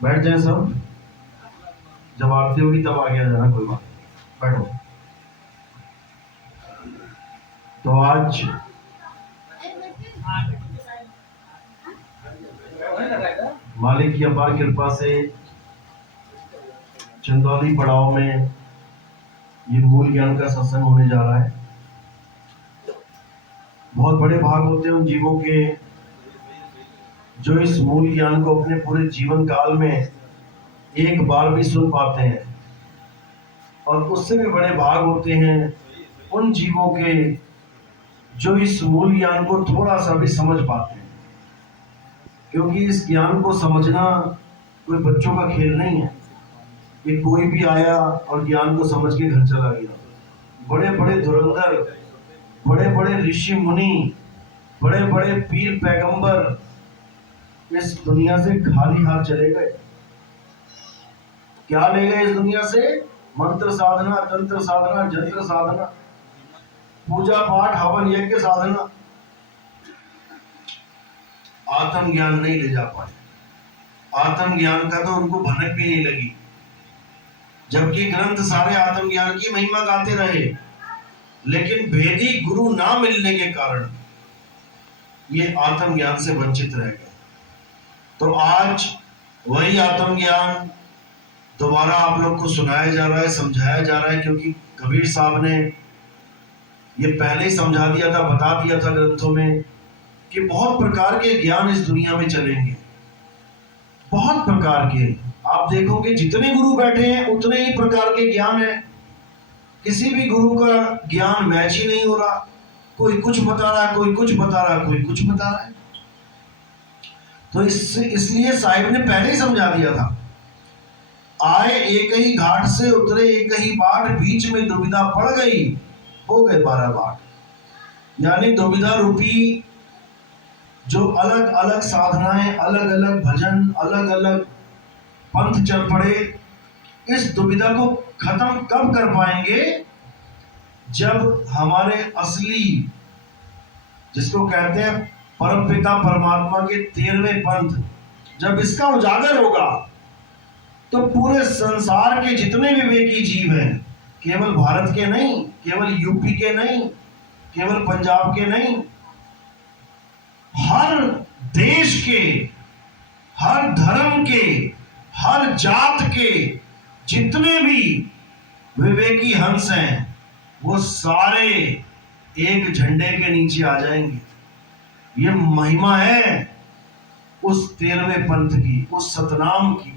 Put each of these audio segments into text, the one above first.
बैठ जाए सब, जब आरती होगी तब आगे आ जाना, कोई बात नहीं, बैठो। तो आज मालिक की अपार कृपा से चंदौली पड़ाव में ये मूल ज्ञान का सत्संग होने जा रहा है। बहुत बड़े भाग होते हैं उन जीवों के जो इस मूल ज्ञान को अपने पूरे जीवन काल में एक बार भी सुन पाते हैं, और उससे भी बड़े भाग होते हैं उन जीवों के जो इस मूल ज्ञान को थोड़ा सा भी समझ पाते हैं, क्योंकि इस ज्ञान को समझना कोई बच्चों का खेल नहीं है कि कोई भी आया और ज्ञान को समझ के घर चला गया। बड़े बड़े धुरंधर, बड़े बड़े ऋषि मुनि, बड़े बड़े पीर पैगंबर इस दुनिया से खाली हाथ चले गए। क्या ले गए इस दुनिया से? मंत्र साधना, तंत्र साधना, जंत्र साधना, पूजा पाठ, हवन यज्ञ साधना। आत्म ज्ञान नहीं ले जा पाए। आत्म ज्ञान का तो उनको भनक भी नहीं लगी, जबकि ग्रंथ सारे आत्म ज्ञान की महिमा गाते रहे, लेकिन भेदी गुरु ना मिलने के कारण ये आत्म ज्ञान से वंचित रह गए। तो आज वही आत्म ज्ञान दोबारा आप लोग को सुनाया जा रहा है, समझाया जा रहा है, क्योंकि कबीर साहब ने ये पहले ही समझा दिया था, बता दिया था ग्रंथों में कि बहुत प्रकार के ज्ञान इस दुनिया में चलेंगे, बहुत प्रकार के। आप देखोगे जितने गुरु बैठे हैं उतने ही प्रकार के ज्ञान है। किसी भी गुरु का ज्ञान मैच ही नहीं हो रहा। कोई कुछ बता रहा है, कोई कुछ बता रहा है, कोई कुछ बता रहा है। तो इसलिए साहिब ने पहले ही समझा दिया था, आए एक ही घाट से उतरे एक ही बाट, बीच में दुविधा पड़ गई हो गए 12 बाट। यानी दुविधा रूपी जो अलग अलग साधनाएं, अलग अलग भजन, अलग अलग पंथ चल पड़े, इस दुविधा को खत्म कब कर पाएंगे? जब हमारे असली, जिसको कहते हैं परमपिता परमात्मा के 13वें पंथ, जब इसका उजागर होगा तो पूरे संसार के जितने विवेकी जीव हैं, केवल भारत के नहीं, केवल यूपी के नहीं, केवल पंजाब के नहीं, हर देश के, हर धर्म के, हर जात के जितने भी विवेकी हंस हैं, वो सारे एक झंडे के नीचे आ जाएंगे। ये महिमा है उस 13वें पंथ की, उस सतनाम की।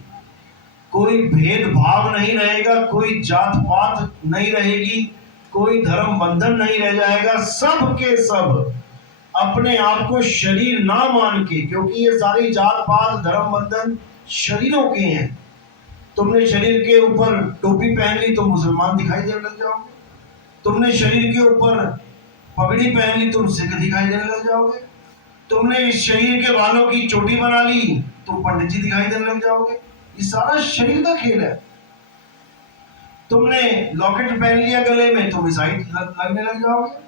कोई भेदभाव नहीं रहेगा, कोई जात पात नहीं रहेगी, कोई धर्म बंधन नहीं रह जाएगा। सब के सब अपने आप को शरीर ना मान के, क्योंकि ये सारी जात पात धर्म बंधन शरीरों के हैं। तुमने शरीर के ऊपर टोपी पहन ली तो मुसलमान दिखाई देने लग जाओगे, तुमने शरीर के ऊपर पगड़ी पहन ली तुम सिख दिखाई देने लग जाओगे, तुमने शरीर के बालों की चोटी बना ली तुम पंडित जी दिखाई देने लग जाओगे। ये सारा शरीर का खेल है। तुमने लॉकेट पहन लिया गले में तुम ईसाई लगने लग जाओगे।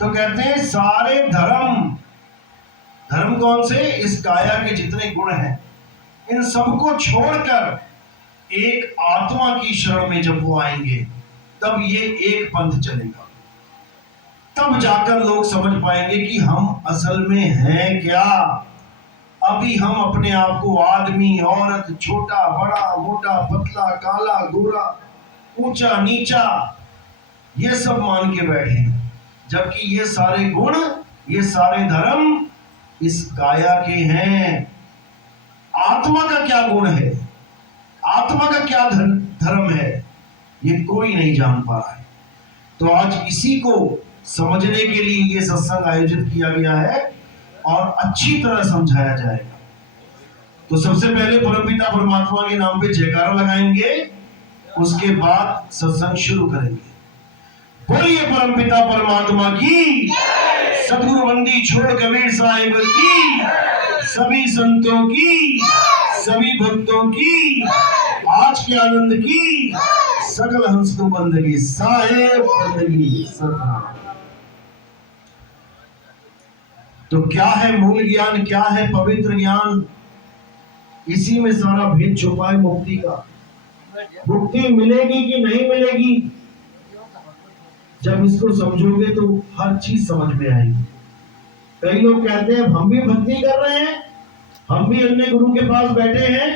तो कहते हैं सारे धर्म, धर्म कौन से? इस काया के जितने गुण हैं, इन सबको छोड़कर एक आत्मा की शरण में जब वो आएंगे तब ये एक पंथ चलेगा। तब जाकर लोग समझ पाएंगे कि हम असल में हैं क्या। अभी हम अपने आप को आदमी, औरत, छोटा बड़ा, मोटा पतला, काला गोरा, ऊंचा नीचा, ये सब मान के बैठे हैं, जबकि ये सारे गुण, ये सारे धर्म इस काया के हैं। आत्मा का क्या गुण है, आत्मा का क्या धर्म है, ये कोई नहीं जान पा रहा है। तो आज इसी को समझने के लिए ये सत्संग आयोजित किया गया है और अच्छी तरह समझाया जाएगा। तो सबसे पहले परमपिता परमात्मा के नाम पे जयकारा लगाएंगे, उसके बाद सत्संग शुरू करेंगे। बोलिए परमपिता परमात्मा की। सदगुरु बंदी छोड़ कबीर साहिब की, सभी संतों की, सभी भक्तों की, आज के आनंद की, सकल हंस को बंदगी साहेब बंदगी सतनाम। तो क्या है मूल ज्ञान, क्या है पवित्र ज्ञान? इसी में सारा भेद छुपा है मुक्ति का। मुक्ति मिलेगी कि नहीं मिलेगी, जब इसको समझोगे तो हर चीज समझ में आएगी। कई लोग कहते हैं हम भी भक्ति कर रहे हैं, हम भी अन्य गुरु के पास बैठे हैं,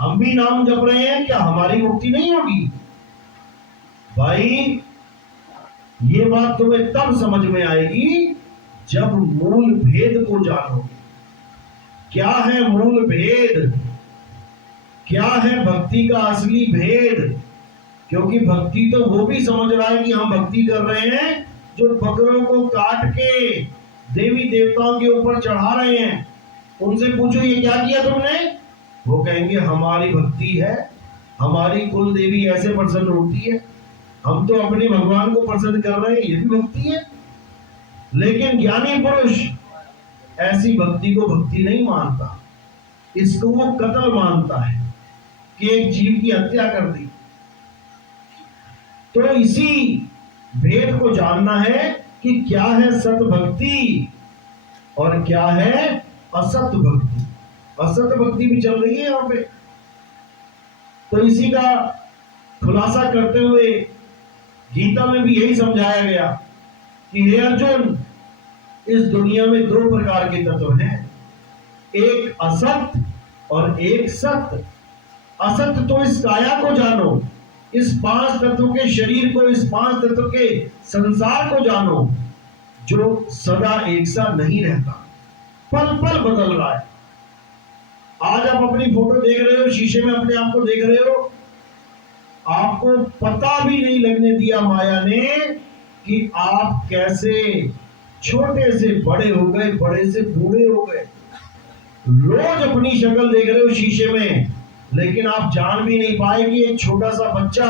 हम भी नाम जप रहे हैं, क्या हमारी मुक्ति नहीं होगी? भाई ये बात तुम्हें तब समझ में आएगी जब मूल भेद को जानोगे। क्या है मूल भेद, क्या है भक्ति का असली भेद? क्योंकि भक्ति तो वो भी समझ रहा है कि हम भक्ति कर रहे हैं जो बकरों को काट के देवी देवताओं के ऊपर चढ़ा रहे हैं। उनसे पूछो ये क्या किया तुमने, वो कहेंगे हमारी भक्ति है, हमारी कुल देवी ऐसे प्रसन्न होती है, हम तो अपने भगवान को प्रसन्न कर रहे हैं, ये भी भक्ति है। लेकिन ज्ञानी पुरुष ऐसी भक्ति को भक्ति नहीं मानता, इसको वो कत्ल मानता है कि एक जीव की हत्या कर दी। तो इसी भेद को जानना है कि क्या है सत भक्ति और क्या है असत भक्ति। असत भक्ति भी चल रही है यहाँ पे। तो इसी का खुलासा करते हुए गीता में भी यही समझाया गया कि हे अर्जुन, इस दुनिया में दो प्रकार के तत्व हैं, एक असत और एक सत। असत तो इस काया को जानो, इस पांच तत्व के शरीर को, इस पांच तत्व के संसार को जानो, जो सदा एक सा नहीं रहता, पल पल बदल रहा है। आज आप अपनी फोटो देख रहे हो, शीशे में अपने आप को देख रहे हो, आपको पता भी नहीं लगने दिया माया ने कि आप कैसे छोटे से बड़े हो गए, बड़े से बूढ़े हो गए। रोज अपनी शक्ल देख रहे हो शीशे में, लेकिन आप जान भी नहीं पाए कि एक छोटा सा बच्चा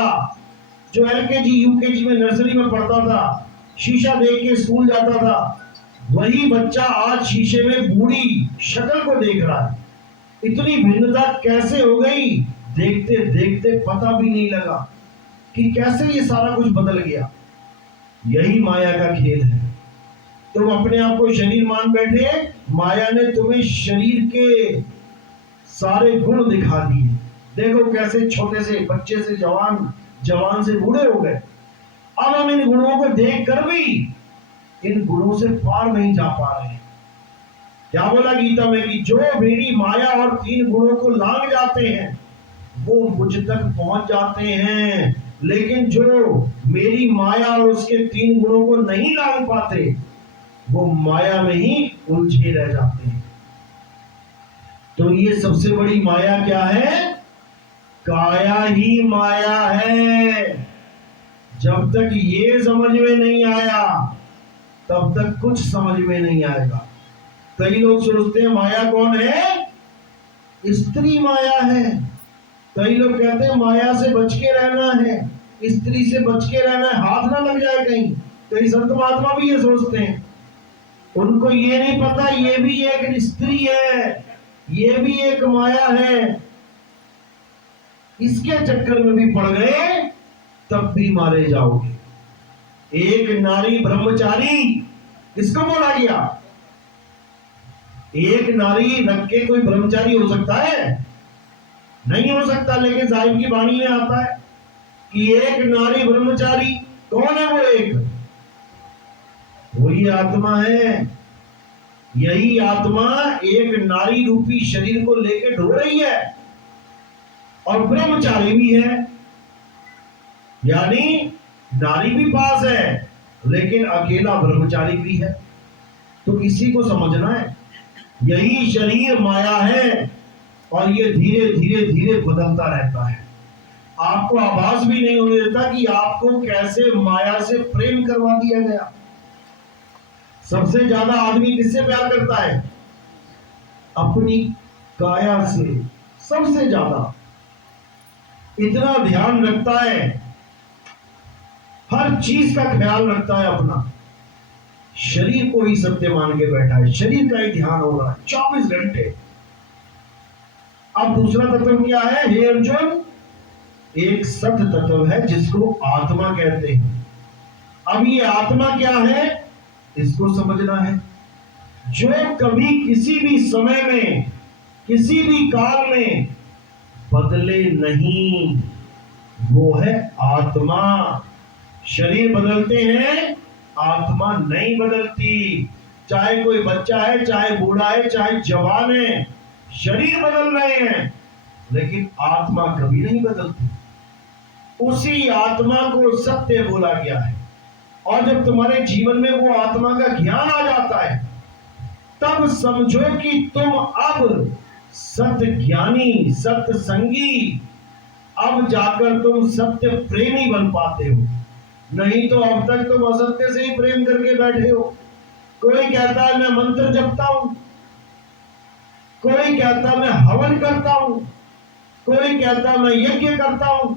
जो एलकेजी यूकेजी में नर्सरी में पढ़ता था, शीशा देख के स्कूल जाता था, वही बच्चा आज शीशे में बूढ़ी शक्ल को देख रहा है। इतनी भिन्नता कैसे हो गई, देखते देखते पता भी नहीं लगा कि कैसे ये सारा कुछ बदल गया। यही माया का खेल है। तुम अपने आप को शरीर मान बैठे, माया ने तुम्हें शरीर के सारे गुण दिखा दिए। देखो कैसे छोटे से बच्चे से जवान, जवान से बूढ़े हो गए। अब हम इन गुणों को देख कर भी इन गुणों से पार नहीं जा पा रहे हैं। क्या बोला गीता में कि जो मेरी माया और तीन गुणों को लांग जाते हैं वो मुझ तक पहुंच जाते हैं, लेकिन जो मेरी माया और उसके तीन गुणों को नहीं लांग पाते वो माया में ही उलझे रह जाते हैं। तो ये सबसे बड़ी माया क्या है? काया ही माया है। जब तक ये समझ में नहीं आया तब तक कुछ समझ में नहीं आएगा। कई लोग सोचते हैं माया कौन है? स्त्री माया है। कई लोग कहते हैं माया से बच के रहना है, स्त्री से बच के रहना है, हाथ ना लग जाए कहीं। कई संत महात्मा भी ये सोचते हैं। उनको ये नहीं पता ये भी एक स्त्री है, ये भी एक माया है। इसके चक्कर में भी पड़ गए तब भी मारे जाओगे। एक नारी ब्रह्मचारी किसको बोला गया? एक नारी रख के कोई ब्रह्मचारी हो सकता है? नहीं हो सकता। लेकिन साहिब की वाणी में आता है कि एक नारी ब्रह्मचारी। कौन है वो एक? वही आत्मा है। यही आत्मा एक नारी रूपी शरीर को लेकर ढो रही है और ब्रह्मचारी भी है। यानी नारी भी पास है लेकिन अकेला ब्रह्मचारी भी है। तो इसी को समझना है। यही शरीर माया है और ये धीरे धीरे धीरे बदलता रहता है। आपको आभास भी नहीं होने देता कि आपको कैसे माया से प्रेम करवा दिया गया। सबसे ज्यादा आदमी किससे प्यार करता है? अपनी काया से सबसे ज्यादा। इतना ध्यान रखता है, हर चीज का ख्याल रखता है अपना। शरीर को ही सत्य मान के बैठा है, शरीर का ही ध्यान हो रहा है 24 घंटे। अब दूसरा तत्व क्या है हे अर्जुन? एक सत तत्व है जिसको आत्मा कहते हैं। अब ये आत्मा क्या है इसको समझना है। जो कभी किसी भी समय में किसी भी काल में बदले नहीं, वो है आत्मा। शरीर बदलते हैं, आत्मा नहीं बदलती। चाहे कोई बच्चा है, चाहे बूढ़ा है, चाहे जवान है, शरीर बदल रहे हैं लेकिन आत्मा कभी नहीं बदलती। उसी आत्मा को सत्य बोला गया है। और जब तुम्हारे जीवन में वो आत्मा का ज्ञान आ जाता है तब समझो कि तुम अब सत्य ज्ञानी, सत्य संगी, अब जाकर तुम सत्य प्रेमी बन पाते हो। नहीं तो अब तक तुम असत्य से ही प्रेम करके बैठे हो। कोई कहता है मैं मंत्र जपता हूं, कोई कहता मैं हवन करता हूं, कोई कहता मैं यज्ञ करता हूं,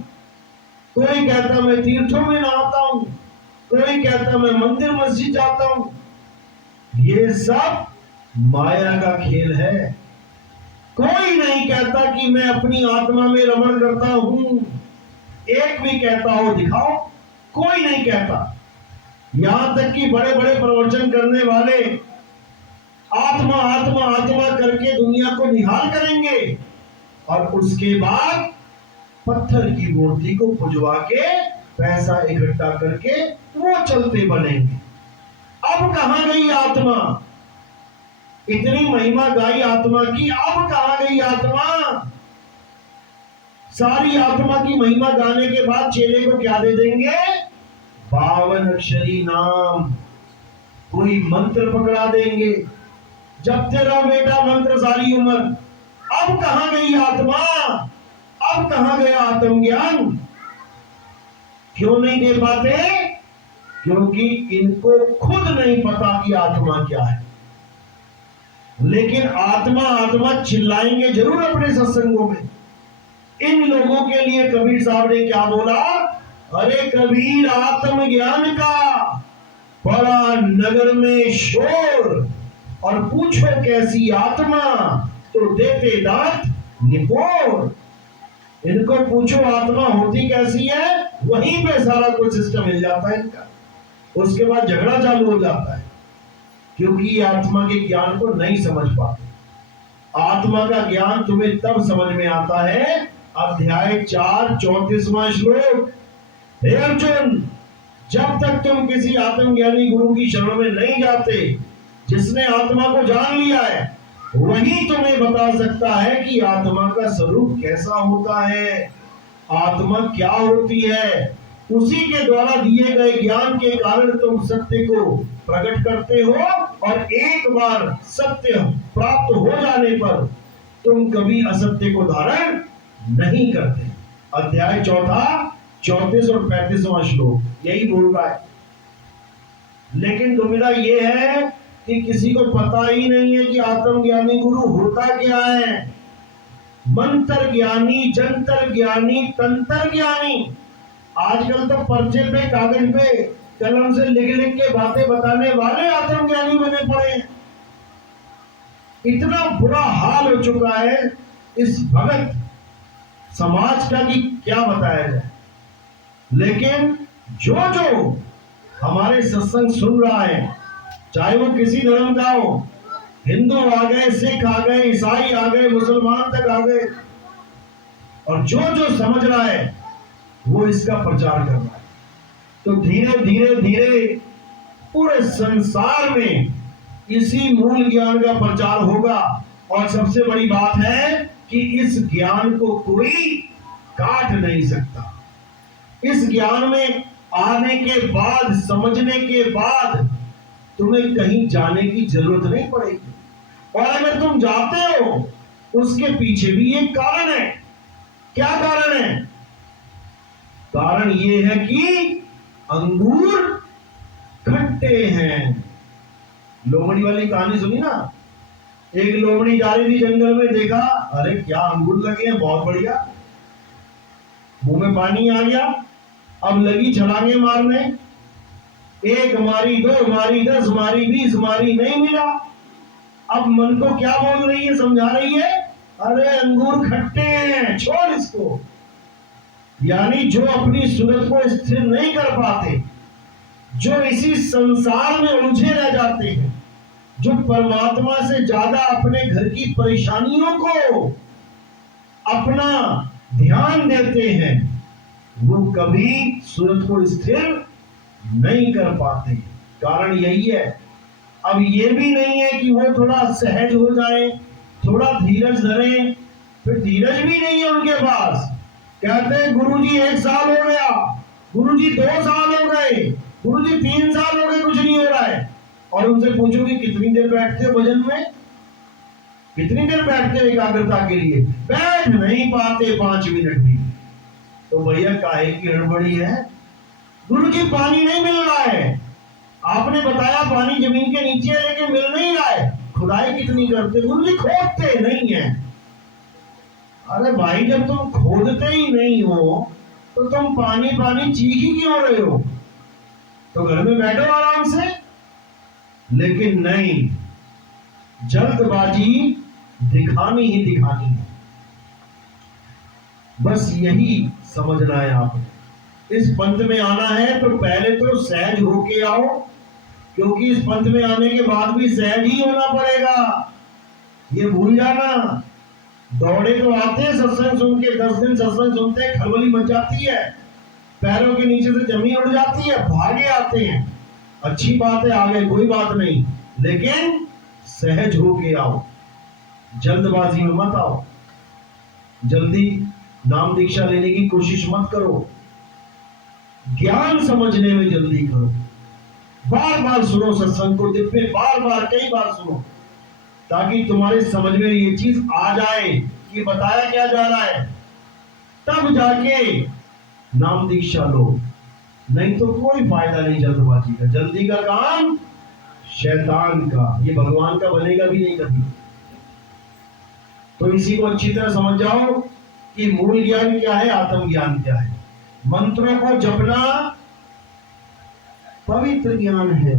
कोई कहता मैं तीर्थों में नहाता हूं, कोई कहता मैं मंदिर मस्जिद जाता हूं। ये सब माया का खेल है। कोई नहीं कहता कि मैं अपनी आत्मा में रमण करता हूं। एक भी कहता हो दिखाओ, कोई नहीं कहता। यहां तक कि बड़े बड़े प्रवचन करने वाले आत्मा आत्मा आत्मा करके दुनिया को निहाल करेंगे और उसके बाद पत्थर की मूर्ति को पुजवा के पैसा इकट्ठा करके वो चलते बनेंगे। अब कहां गई आत्मा? इतनी महिमा गाई आत्मा की, अब कहां गई आत्मा? सारी आत्मा की महिमा गाने के बाद चेले को क्या दे देंगे? 52 अक्षरी नाम, कोई मंत्र पकड़ा देंगे, जपते रहो बेटा मंत्र सारी उम्र। अब कहां गई आत्मा? अब कहां गया आत्मज्ञान? क्यों नहीं दे पाते? क्योंकि इनको खुद नहीं पता कि आत्मा क्या है। लेकिन आत्मा आत्मा चिल्लाएंगे जरूर अपने सत्संगों में। इन लोगों के लिए कबीर साहब ने क्या बोला? अरे कबीर आत्मज्ञान का बड़ा नगर में शोर, और पूछो कैसी आत्मा तो देते दांत निपोर। इनको पूछो आत्मा होती कैसी है, वहीं पे सारा कुछ सिस्टम मिल जाता है इनका। उसके बाद झगड़ा चालू हो जाता है क्योंकि आत्मा के ज्ञान को नहीं समझ पाते। आत्मा का ज्ञान तुम्हें तब समझ में आता है, अध्याय 4 34वां श्लोक। हे अर्जुन, जब तक तुम किसी आत्मज्ञानी गुरु की शरण में नहीं जाते, जिसने आत्मा को जान लिया है, वही तुम्हें बता सकता है कि आत्मा का स्वरूप कैसा होता है, आत्मा क्या होती है। उसी के द्वारा दिए गए ज्ञान के कारण तुम सत्य को प्रकट करते हो, और एक बार सत्य प्राप्त हो जाने पर तुम कभी असत्य को धारण नहीं करते। अध्याय 4 34 और 35वां श्लोक यही बोल रहा है। लेकिन दुविधा यह है कि किसी को पता ही नहीं है कि आत्मज्ञानी गुरु होता क्या है। मंत्र ज्ञानी, जंतर ज्ञानी, तंत्र ज्ञानी, आजकल तो पर्चे पे, कागज पे कलम से लिख लिख के बातें बताने वाले आत्मज्ञानी बने पड़े हैं। इतना बुरा हाल हो चुका है इस भगत समाज का कि क्या बताया जाए। लेकिन जो जो हमारे सत्संग सुन रहा है, चाहे वो किसी धर्म का हो, हिंदू आ गए, सिख आ गए, ईसाई आ गए, मुसलमान तक आ गए, और जो जो समझ रहा है वो इसका प्रचार कर रहा है, तो धीरे धीरे धीरे पूरे संसार में इसी मूल ज्ञान का प्रचार होगा। और सबसे बड़ी बात है कि इस ज्ञान को कोई काट नहीं सकता। इस ज्ञान में आने के बाद, समझने के बाद तुम्हें कहीं जाने की जरूरत नहीं पड़ेगी। और अगर तुम जाते हो, उसके पीछे भी एक कारण है। क्या कारण है? कारण ये है कि अंगूर खट्टे हैं। लोमड़ी वाली कहानी सुनी ना? एक लोमड़ी जा रही थी जंगल में, देखा अरे क्या अंगूर लगे हैं, बहुत बढ़िया, मुंह में पानी आ गया। अब लगी छलांगे मारने। एक मारी, दो मारी, 10 मारी, 20 मारी, नहीं मिला। अब मन को क्या बोल रही है, समझा रही है, अरे अंगूर खट्टे हैं, छोड़ इसको। यानी जो अपनी सूरत को स्थिर नहीं कर पाते, जो इसी संसार में उलझे रह जाते हैं, जो परमात्मा से ज्यादा अपने घर की परेशानियों को अपना ध्यान देते हैं, वो कभी सूरत को स्थिर नहीं कर पाते। कारण यही है। अब ये भी नहीं है कि वो थोड़ा सहज हो जाए, थोड़ा धीरज धरे, फिर धीरज भी नहीं है उनके पास। कहते हैं गुरुजी 1 साल हो गया, गुरुजी 2 साल हो गए, गुरुजी 3 साल हो गए, कुछ नहीं हो रहा है। और उनसे पूछो कि कितनी देर बैठते हो भजन में, कितनी देर बैठते हो एकाग्रता के लिए, बैठ नहीं पाते 5 मिनट भी। तो भैया काहे की हड़बड़ी है, गुरुजी पानी नहीं मिल रहा है, आपने बताया पानी जमीन के नीचे है लेकिन मिल नहीं रहा है। खुदाई कितनी करते, गुरुजी खोदते नहीं है। अरे भाई जब तुम खोदते ही नहीं हो तो तुम पानी पानी चीख ही क्यों रहे हो? तो घर में बैठो आराम से। लेकिन नहीं, जल्दबाजी दिखानी ही दिखानी है। बस यही समझना है आपने। इस पंथ में आना है तो पहले तो सहज होके आओ, क्योंकि इस पंथ में आने के बाद भी सहज ही होना पड़ेगा। ये भूल जाना। दौड़े तो आते हैं सत्संग सुन के, 10 दिन सत्संग सुनते हैं, खलबली मच जाती है, पैरों के नीचे से जमीन उड़ जाती है, भागे आते हैं, अच्छी बात है, आ गए, कोई बात नहीं। लेकिन सहज होके आओ, जल्दबाजी में मत आओ, जल्दी नाम दीक्षा लेने की कोशिश मत करो, ज्ञान समझने में जल्दी करो। बार बार सुनो सत्संग को, दिन में बार बार कई बार सुनो, ताकि तुम्हारे समझ में ये चीज आ जाए कि बताया क्या जा रहा है, तब जाके नाम दीक्षा लो। नहीं तो कोई फायदा नहीं जल्दबाजी का। जल्दी का काम शैतान का, ये भगवान का बनेगा भी नहीं कभी। तो इसी को अच्छी तरह समझ जाओ कि मूल ज्ञान क्या है, आत्मज्ञान क्या है। मंत्रों को जपना पवित्र ज्ञान है,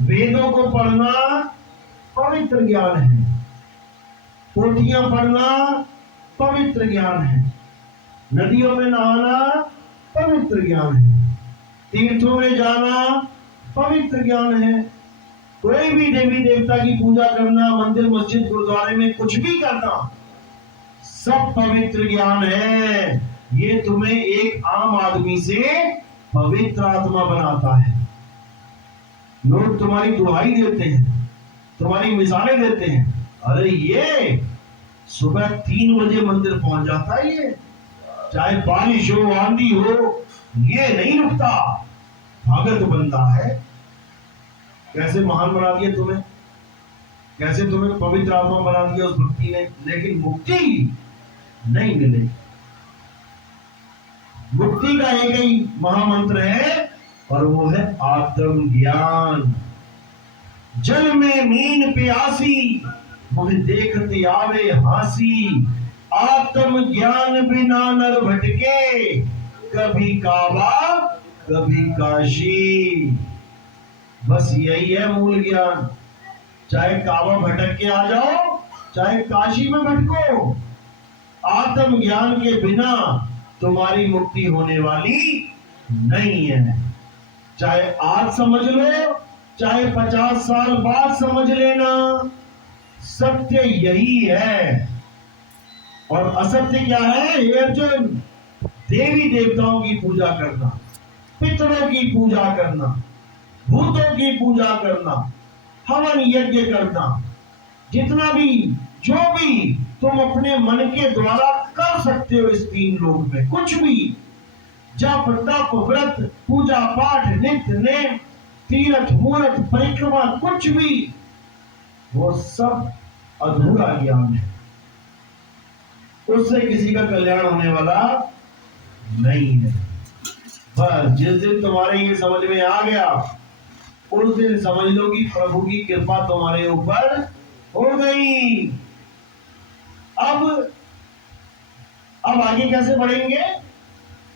वेदों को पढ़ना पवित्र ज्ञान है, पोथियां पढ़ना पवित्र ज्ञान है, नदियों में नहाना पवित्र ज्ञान है, तीर्थों में जाना पवित्र ज्ञान है। कोई भी देवी देवता की पूजा करना, मंदिर मस्जिद गुरुद्वारे में कुछ भी करना, सब पवित्र ज्ञान है। ये तुम्हें एक आम आदमी से पवित्र आत्मा बनाता है। लोग तुम्हारी दुहाई देते हैं, तुम्हारी मिसालें देते हैं, अरे ये सुबह 3 बजे मंदिर पहुंच जाता है, ये चाहे बारिश हो आंधी हो, ये नहीं रुकता, भगत बनता है। कैसे महान बना दिया तुम्हें, कैसे तुम्हें पवित्र आत्मा बना दिया उस भक्ति ने। लेकिन मुक्ति नहीं मिलेगी। मुक्ति का एक ही महामंत्र है और वो है आत्मज्ञान। जल में मीन प्यासी, मुझे देखते आवे हासी, आत्म ज्ञान बिना नर भटके, कभी काबा कभी काशी। बस यही है मूल ज्ञान। चाहे काबा भटक के आ जाओ, चाहे काशी में भटको, आत्म ज्ञान के बिना तुम्हारी मुक्ति होने वाली नहीं है। चाहे आज समझ लो, चाहे 50 साल बाद समझ लेना, सत्य यही है। और असत्य क्या है? ये अर्जुन, देवी देवताओं की पूजा करना, पितरों की पूजा करना, भूतों की पूजा करना, हवन यज्ञ करना, जितना भी जो भी तुम अपने मन के द्वारा कर सकते हो इस 3 लोक में, कुछ भी, जप तप व्रत पूजा पाठ नित्य नेम तीर्थ मूर्त परिक्रमा, कुछ भी, वो सब अधूरा ज्ञान है। उससे किसी का कल्याण होने वाला नहीं है। बस जिस दिन तुम्हारे ये समझ में आ गया, उस दिन समझ लो कि प्रभु की कृपा तुम्हारे ऊपर हो गई। अब आगे कैसे बढ़ेंगे?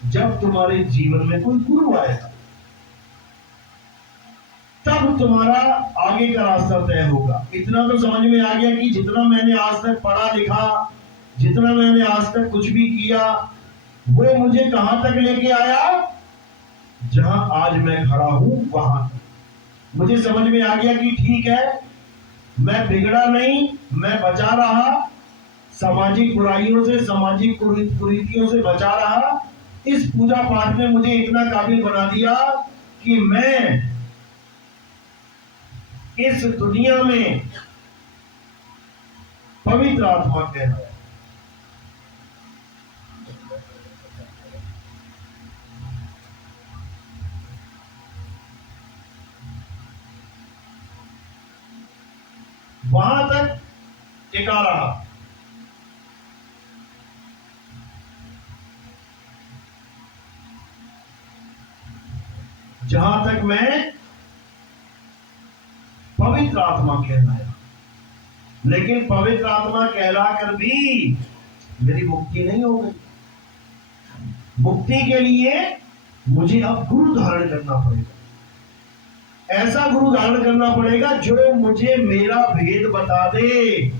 जब तुम्हारे जीवन में कोई गुरु आएगा, तब तुम्हारा आगे का रास्ता तय होगा। इतना तो समझ में आ गया कि जितना मैंने आज तक पढ़ा लिखा, जितना मैंने आज तक कुछ भी किया, वो मुझे कहां तक लेके आया, जहां आज मैं खड़ा हूं वहां तक। मुझे समझ में आ गया कि ठीक है, मैं बिगड़ा नहीं, मैं बचा रहा, सामाजिक बुराइयों से, सामाजिक कुरीतियों से बचा रहा। इस पूजा पाठ ने मुझे इतना काबिल बना दिया कि मैं इस दुनिया में पवित्र आत्मा कहलाया। वहां तक टिका रहा। जहां तक मैं पवित्र आत्मा कहलाया। लेकिन पवित्र आत्मा कहलाकर भी मेरी मुक्ति नहीं हो गई। मुक्ति के लिए मुझे अब गुरु धारण करना पड़ेगा। ऐसा गुरु धारण करना पड़ेगा जो मुझे मेरा भेद बता दे,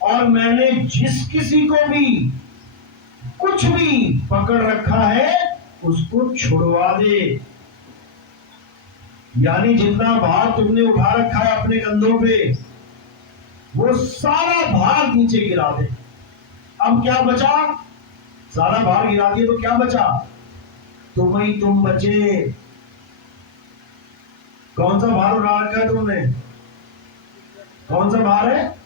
और मैंने जिस किसी को भी कुछ भी पकड़ रखा है उसको छुड़वा दे। यानी जितना भार तुमने उठा रखा है अपने कंधों पे, वो सारा भार नीचे गिरा दे। अब क्या बचा? सारा भार गिरा दिए तो क्या बचा? तुम ही तुम बचे। कौन सा भार उठा रखा है तुमने? कौन सा भार है?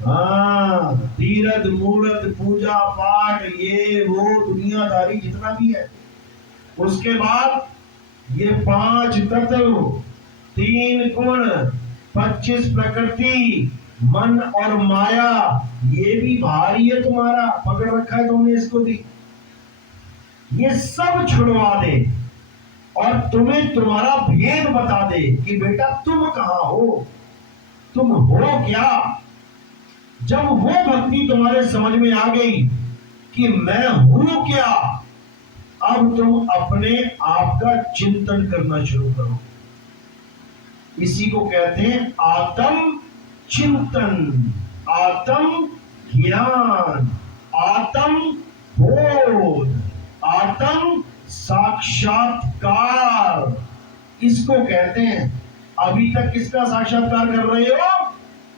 हाँ, तीरथ मूर्त पूजा पाठ, ये वो दुनियादारी जितना भी है। उसके बाद ये 5 तत्व, 3 गुण, 25 प्रकृति, मन और माया, ये भी भारी है तुम्हारा, पकड़ रखा है तुमने इसको भी। ये सब छुड़वा दे और तुम्हें तुम्हारा भेद बता दे कि बेटा तुम कहां हो, तुम हो क्या। जब वो भक्ति तुम्हारे समझ में आ गई कि मैं हूं क्या, अब तुम अपने आप का चिंतन करना शुरू करो। इसी को कहते हैं आत्म चिंतन, आत्म ज्ञान, आत्म बोध, आत्म साक्षात्कार, इसको कहते हैं। अभी तक किसका साक्षात्कार कर रहे हो?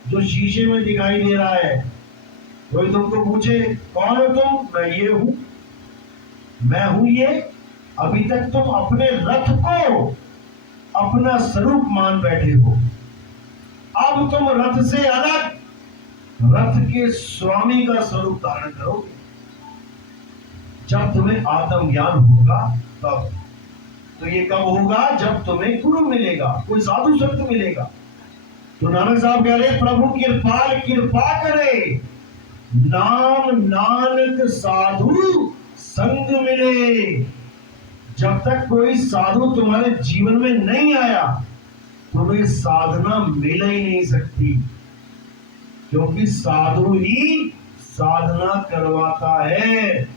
जो शीशे में दिखाई दे रहा है। कोई तुमको पूछे कौन हो तुम? मैं ये हूं, मैं हूं ये। अभी तक तुम अपने रथ को अपना स्वरूप मान बैठे हो। अब तुम रथ से अलग रथ के स्वामी का स्वरूप धारण करोगे। जब तुम्हें आत्म ज्ञान होगा तब। तो ये कब होगा? जब तुम्हें गुरु मिलेगा, कोई साधु संत मिलेगा। तो नानक साहब कह रहे प्रभु कृपाल कृपा करे, नाम नानक साधु संग मिले। जब तक कोई साधु तुम्हारे जीवन में नहीं आया, तुम्हें साधना मिल ही नहीं सकती, क्योंकि साधु ही साधना करवाता है।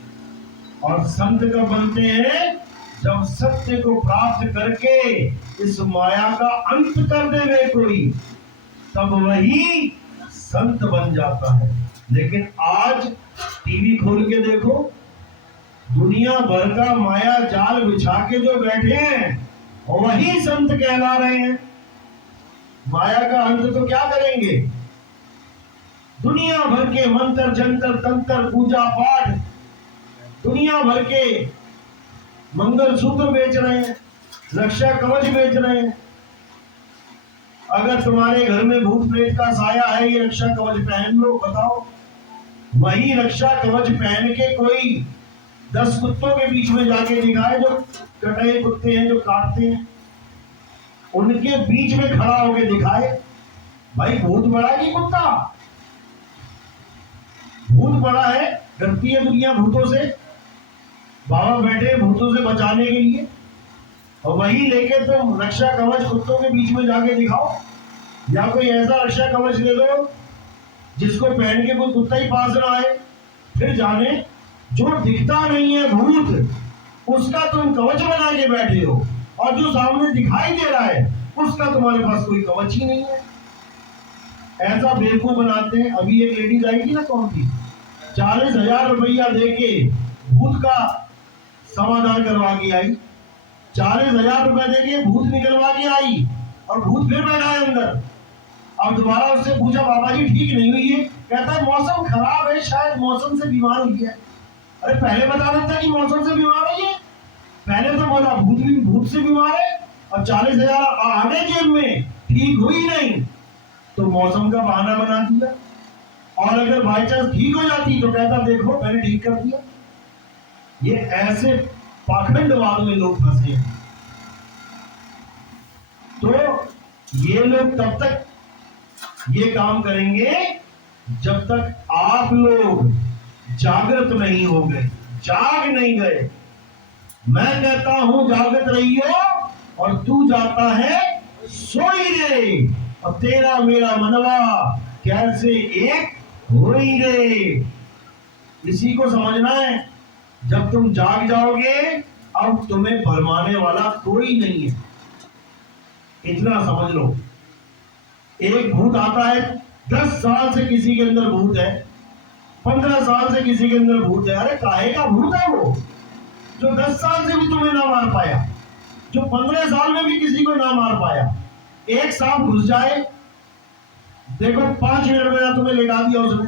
और संत कब बनते हैं? जब सत्य को प्राप्त करके इस माया का अंत कर देवे कोई, तब वही संत बन जाता है। लेकिन आज टीवी खोल के देखो, दुनिया भर का माया जाल बिछा के जो बैठे हैं वही संत कहला रहे हैं। माया का अंत तो क्या करेंगे? दुनिया भर के मंत्र जंतर तंत्र पूजा पाठ, दुनिया भर के मंगल सूत्र बेच रहे हैं, रक्षा कवच बेच रहे हैं। अगर तुम्हारे घर में भूत प्रेत का साया है, ये रक्षा कवच पहन लो। बताओ, वही रक्षा कवच पहन के कोई 10 कुत्तों के बीच में जाके दिखाए, जो कटे कुत्ते हैं, जो काटते हैं, उनके बीच में खड़ा होके दिखाए, भाई भूत बड़ा है कि कुत्ता? भूत बड़ा है, डरती है दुनिया भूतों से। बाबा बैठे भूतों से बचाने के लिए, और वही लेके तुम रक्षा कवच कुत्तों के बीच में जाके दिखाओ। या कोई ऐसा रक्षा कवच ले दो जिसको पहन के कोई कुत्ता ही पास ना आए। फिर जाने जो दिखता नहीं है भूत, उसका तुम कवच बना के बैठे हो। और जो सामने दिखाई दे रहा है उसका तुम्हारे पास कोई कवच ही नहीं है। ऐसा बेवकूफ बनाते हैं। अभी एक लेडीज आई थी ना, कौन थी, 40,000 रुपया देके भूत का समाधान करवा के आई। 40,000 रुपया देके भूत निकलवा के आई और भूत फिर बैठा है अंदर। अब दोबारा उससे पूछा, बाबा जी ठीक नहीं हुई है? कहता है मौसम खराब है, शायद मौसम से बीमार हुई है। अरे पहले बता देता कि मौसम से बीमार है ये। पहले तो बोला भूत से बीमार है, अब 40,000 आगे जेब में, ठीक हुई नहीं तो मौसम का बहाना बना दिया। और अगर बाई चांस ठीक हो जाती तो कहता देखो मैंने ठीक कर दिया। ये ऐसे पाखंडवाद में लोग फंसे हैं। तो ये लोग तब तक ये काम करेंगे जब तक आप लोग जागृत नहीं हो गए, जाग नहीं गए। मैं कहता हूं जागृत रहियो और तू जाता है सोई रे, और तेरा मेरा मनवा कैसे एक होई रे। इसी को समझना है। जब तुम जाग जाओगे अब तुम्हें भरमाने वाला कोई नहीं है, इतना समझ लो। एक भूत आता है, 10 साल से किसी के अंदर भूत है, 15 साल से किसी के अंदर भूत है। अरे काहे का भूत है वो जो 10 साल से भी तुम्हें ना मार पाया, जो 15 साल में भी किसी को ना मार पाया। एक सांप घुस जाए, देखो 5 मिनट में तुम्हें लेटा दिया उसने।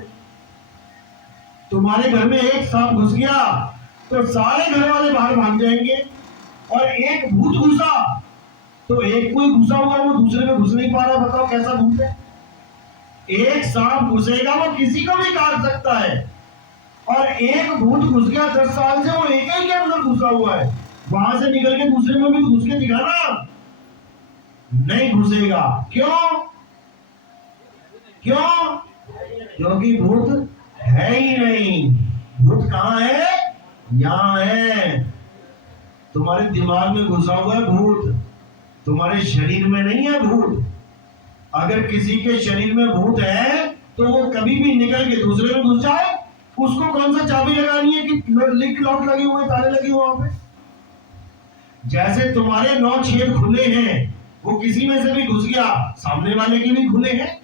तुम्हारे घर में एक सांप घुस गया तो सारे घर वाले बाहर भाग जाएंगे। और एक भूत घुसा तो एक कोई घुसा हुआ वो दूसरे में घुस नहीं पा रहा। बताओ कैसा भूत है। एक सांप घुसेगा वो किसी को भी काट सकता है, और एक भूत घुस गया 10 साल से, वो एक ही के अंदर घुसा हुआ है। वहां से निकल के दूसरे में भी घुस के दिखाना, नहीं घुसेगा। क्यों? क्यों? क्योंकि भूत है ही नहीं। भूत कहां है? यहां है, तुम्हारे दिमाग में घुसा हुआ है भूत, तुम्हारे शरीर में नहीं है भूत। अगर किसी के शरीर में भूत है तो वो कभी भी निकल के दूसरे में घुस जाए, उसको कौन सा चाबी लगानी है कि लिक लॉक लगे हुए, ताले लगे हुए वहां पे। जैसे तुम्हारे 9 छेद खुले हैं, वो किसी में से भी घुस गया, सामने वाले के भी खुले हैं,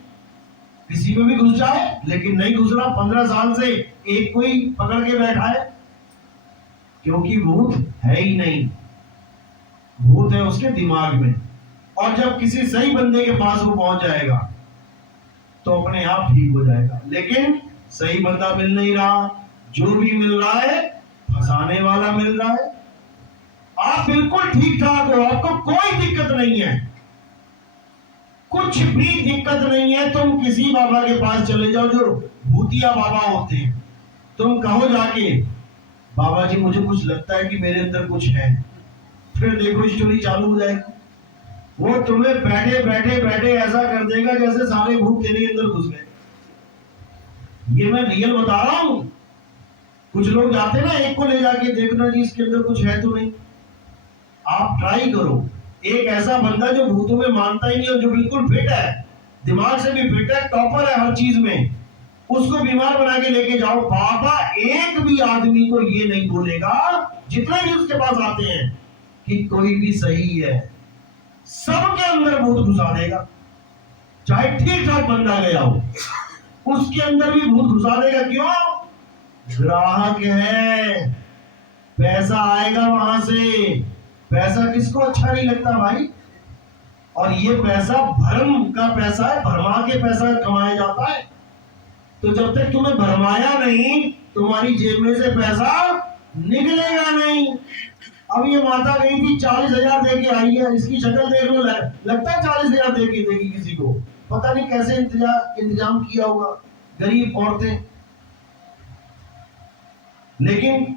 किसी में भी घुस जाए, लेकिन नहीं घुस रहा। 15 साल से एक कोई पकड़ के बैठा है, क्योंकि भूत है ही नहीं। भूत है उसके दिमाग में। और जब किसी सही बंदे के पास वो पहुंच जाएगा तो अपने आप ठीक हो जाएगा। लेकिन सही बंदा मिल नहीं रहा, जो भी मिल रहा है फंसाने वाला मिल रहा है। आप बिल्कुल ठीक ठाक हो, आपको कोई दिक्कत नहीं है, कुछ भी दिक्कत नहीं है। तुम किसी बाबा के पास चले जाओ जो भूतिया बाबा होते हैं, तुम कहो जाके बाबा जी मुझे कुछ लगता है कि मेरे अंदर कुछ है, फिर देखो स्टोरी चालू हो जाएगी। वो तुम्हें बैठे बैठे बैठे ऐसा कर देगा जैसे सारे भूत तेरे अंदर घुस गए। ये मैं रियल बता रहा हूं। कुछ लोग जाते ना, एक को ले जाके देखना जी इसके अंदर कुछ है तो नहीं। आप ट्राई करो। एक ऐसा बंदा जो भूतों में मानता ही नहीं और जो बिल्कुल फिट है, दिमाग से भी फिट है, टॉपर है हर चीज में, उसको बीमार बना के लेके जाओ। बाबा एक भी आदमी को ये नहीं बोलेगा, जितने भी उसके पास आते हैं, कि कोई भी सही है। सबके अंदर भूत घुसा देगा। चाहे ठीक ठाक बंदा गया हो, उसके अंदर भी भूत घुसा देगा। क्यों? ग्राहक है, पैसा आएगा वहां से। पैसा किसको अच्छा नहीं लगता भाई? और ये पैसा भरम का पैसा है, भरमा के पैसा कमाया जाता है। तो जब तक तुम्हें भरमाया नहीं, तुम्हारी जेब में से पैसा निकलेगा नहीं। अब ये माता गई थी, 40,000 दे के आई है, इसकी शक्ल देख लो, लगता है 40,000 दे के देगी किसी को। पता नहीं कैसे इंतजाम किया होगा, गरीब औरतें। लेकिन